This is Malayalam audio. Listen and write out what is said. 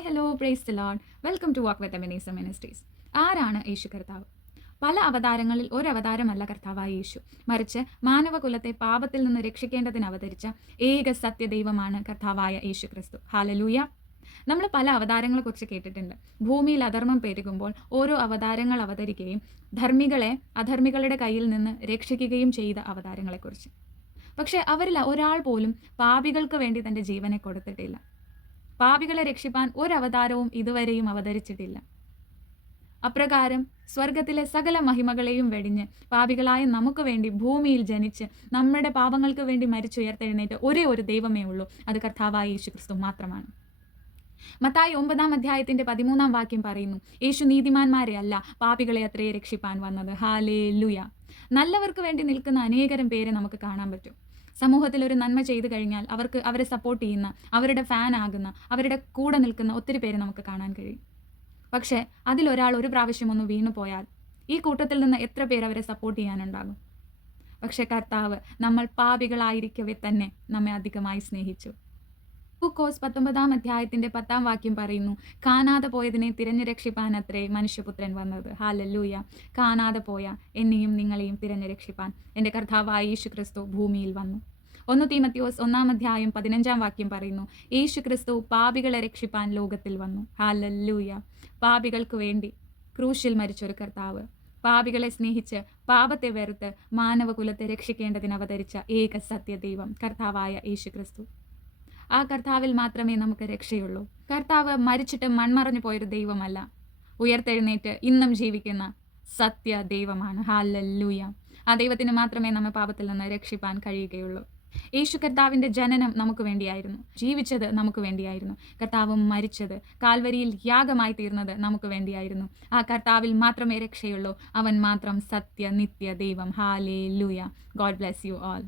Hi hello praise the lord. Welcome to walk with Ebenezer ministries. ആരാണ് യേശു കർത്താവ്? പല അവതാരങ്ങളിൽ ഒരവതാരമല്ല കർത്താവായ യേശു, മറിച്ച് മാനവകുലത്തെ പാപത്തിൽ നിന്ന് രക്ഷിക്കേണ്ടതിന് അവതരിച്ച ഏക സത്യദൈവമാണ് കർത്താവായ യേശു ക്രിസ്തു. ഹാലലൂയ. നമ്മൾ പല അവതാരങ്ങളെക്കുറിച്ച് കേട്ടിട്ടുണ്ട്. ഭൂമിയിൽ അധർമ്മം പെരുകുമ്പോൾ ഓരോ അവതാരങ്ങൾ അവതരിക്കുകയും ധർമ്മികളെ അധർമ്മികളുടെ കയ്യിൽ നിന്ന് രക്ഷിക്കുകയും ചെയ്ത അവതാരങ്ങളെക്കുറിച്ച്. പക്ഷേ അവരിൽ ഒരാൾ പോലും പാപികൾക്ക് വേണ്ടി തൻ്റെ ജീവനെ കൊടുത്തിട്ടില്ല. പാപികളെ രക്ഷിപ്പാൻ ഒരവതാരവും ഇതുവരെയും അവതരിച്ചിട്ടില്ല. അപ്രകാരം സ്വർഗത്തിലെ സകല മഹിമകളെയും വെടിഞ്ഞ് പാപികളായ നമുക്ക് വേണ്ടി ഭൂമിയിൽ ജനിച്ച് നമ്മുടെ പാപങ്ങൾക്ക് വേണ്ടി മരിച്ചുയർത്തെഴുന്നേറ്റ് ഒരേ ഒരു ദൈവമേ ഉള്ളൂ, അത് കർത്താവായ യേശു ക്രിസ്തു മാത്രമാണ്. മത്തായി 9-ാം അധ്യായത്തിന്റെ 13-ാം വാക്യം പറയുന്നു, യേശു നീതിമാന്മാരെ അല്ല പാപികളെ അത്രേ രക്ഷിപ്പാൻ വന്നത്. ഹാലേലുയ. നല്ലവർക്ക് വേണ്ടി നിൽക്കുന്ന അനേകരം പേരെ നമുക്ക് കാണാൻ പറ്റും. സമൂഹത്തിൽ ഒരു നന്മ ചെയ്തു കഴിഞ്ഞാൽ അവരെ സപ്പോർട്ട് ചെയ്യുന്ന, അവരുടെ ഫാൻ ആകുന്ന, അവരുടെ കൂടെ നിൽക്കുന്ന ഒത്തിരി പേര് നമുക്ക് കാണാൻ കഴിയും. പക്ഷേ അതിലൊരാൾ ഒരു പ്രാവശ്യം ഒന്ന് വീണു പോയാൽ ഈ കൂട്ടത്തിൽ നിന്ന് എത്ര പേർ അവരെ സപ്പോർട്ട് ചെയ്യാനുണ്ടാകും? പക്ഷേ കർത്താവ് നമ്മൾ പാപികളായിരിക്കവേ തന്നെ നമ്മെ അധികമായി സ്നേഹിച്ചു. ലൂക്കോസ് 19-ാം അധ്യായത്തിന്റെ 10-ാം വാക്യം പറയുന്നു, കാണാതെ പോയതിനെ തിരഞ്ഞു രക്ഷിപ്പാൻ അത്രേ മനുഷ്യപുത്രൻ വന്നത്. ഹാലല്ലൂയ. കാണാതെ പോയ എന്നെയും നിങ്ങളെയും തിരഞ്ഞു രക്ഷിപ്പാൻ എൻ്റെ കർത്താവായ യേശു ക്രിസ്തു ഭൂമിയിൽ വന്നു. 1 തീമോഥെയോസ് 1-ാം അധ്യായം 15-ാം വാക്യം പറയുന്നു, യേശു ക്രിസ്തു പാപികളെ രക്ഷിപ്പാൻ ലോകത്തിൽ വന്നു. ഹാലല്ലൂയ. പാപികൾക്ക് വേണ്ടി ക്രൂശിൽ മരിച്ചൊരു കർത്താവ്, പാപികളെ സ്നേഹിച്ച് പാപത്തെ വെറുത്ത് മാനവകുലത്തെ രക്ഷിക്കേണ്ടതിന് അവതരിച്ച ഏക സത്യദൈവം കർത്താവായ യേശു ക്രിസ്തു. ആ കർത്താവിൽ മാത്രമേ നമുക്ക് രക്ഷയുള്ളൂ. കർത്താവ് മരിച്ചിട്ട് മൺമറഞ്ഞു പോയൊരു ദൈവമല്ല, ഉയർത്തെഴുന്നേറ്റ് ഇന്നും ജീവിക്കുന്ന സത്യ ദൈവമാണ്. ഹാലല്ലൂയ. ആ ദൈവത്തിന് മാത്രമേ നമ്മെ പാപത്തിൽ നിന്ന് രക്ഷിപ്പാൻ കഴിയുകയുള്ളൂ. യേശു കർത്താവിൻ്റെ ജനനം നമുക്ക് വേണ്ടിയായിരുന്നു, ജീവിച്ചത് നമുക്ക് വേണ്ടിയായിരുന്നു. കർത്താവ് മരിച്ചത്, കാൽവരിയിൽ യാഗമായി തീർന്നത് നമുക്ക് വേണ്ടിയായിരുന്നു. ആ കർത്താവിൽ മാത്രമേ രക്ഷയുള്ളൂ. അവൻ മാത്രം സത്യ നിത്യ ദൈവം. Hallelujah. God bless you all.